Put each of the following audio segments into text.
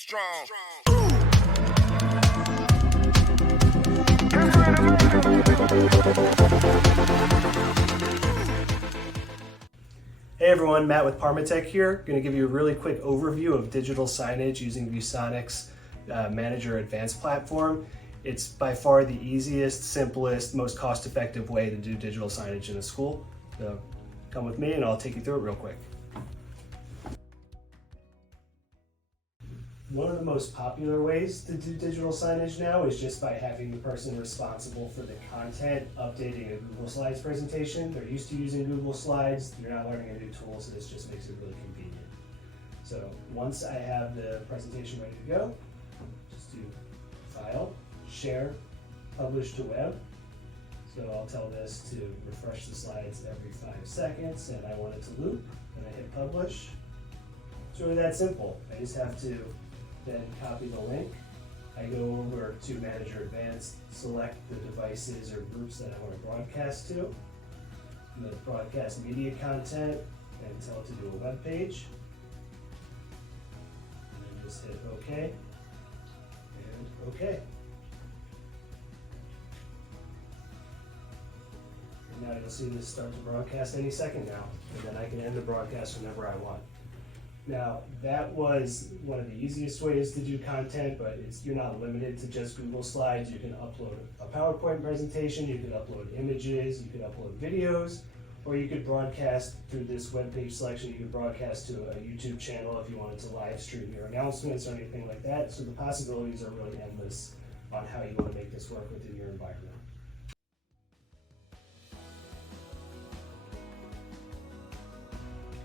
strong. Hey everyone, Matt with parmeTECH here. Going to give you a really quick overview of digital signage using ViewSonic's Manager Advanced platform. It's by far the easiest, simplest, most cost-effective way to do digital signage in a school. So come with me and I'll take you through it real quick. One of the most popular ways to do digital signage now is just by having the person responsible for the content updating a Google Slides presentation. They're used to using Google Slides, they're not learning a new tool, so this just makes it really convenient. So once I have the presentation ready to go, just do File, Share, Publish to Web. So I'll tell this to refresh the slides every 5 seconds, and I want it to loop, and I hit Publish. It's really that simple. I just have to then copy the link. I go over to Manager Advanced, select the devices or groups that I want to broadcast to. I'm going to broadcast media content and tell it to do a web page. And then just hit OK and OK. And now you'll see this start to broadcast any second now, and then I can end the broadcast whenever I want. Now, that was one of the easiest ways to do content, but you're not limited to just Google Slides. You can upload a PowerPoint presentation, you can upload images, you can upload videos, or you could broadcast through this web page selection. You could broadcast to a YouTube channel if you wanted to live stream your announcements or anything like that. So the possibilities are really endless on how you want to make this work within your environment.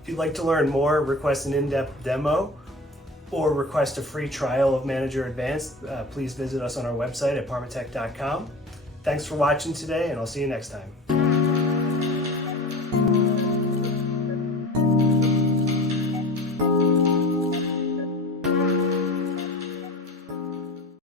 If you'd like to learn more, request an in-depth demo, or request a free trial of Manager Advanced, please visit us on our website at parmeTECH.com. Thanks for watching today, and I'll see you next time.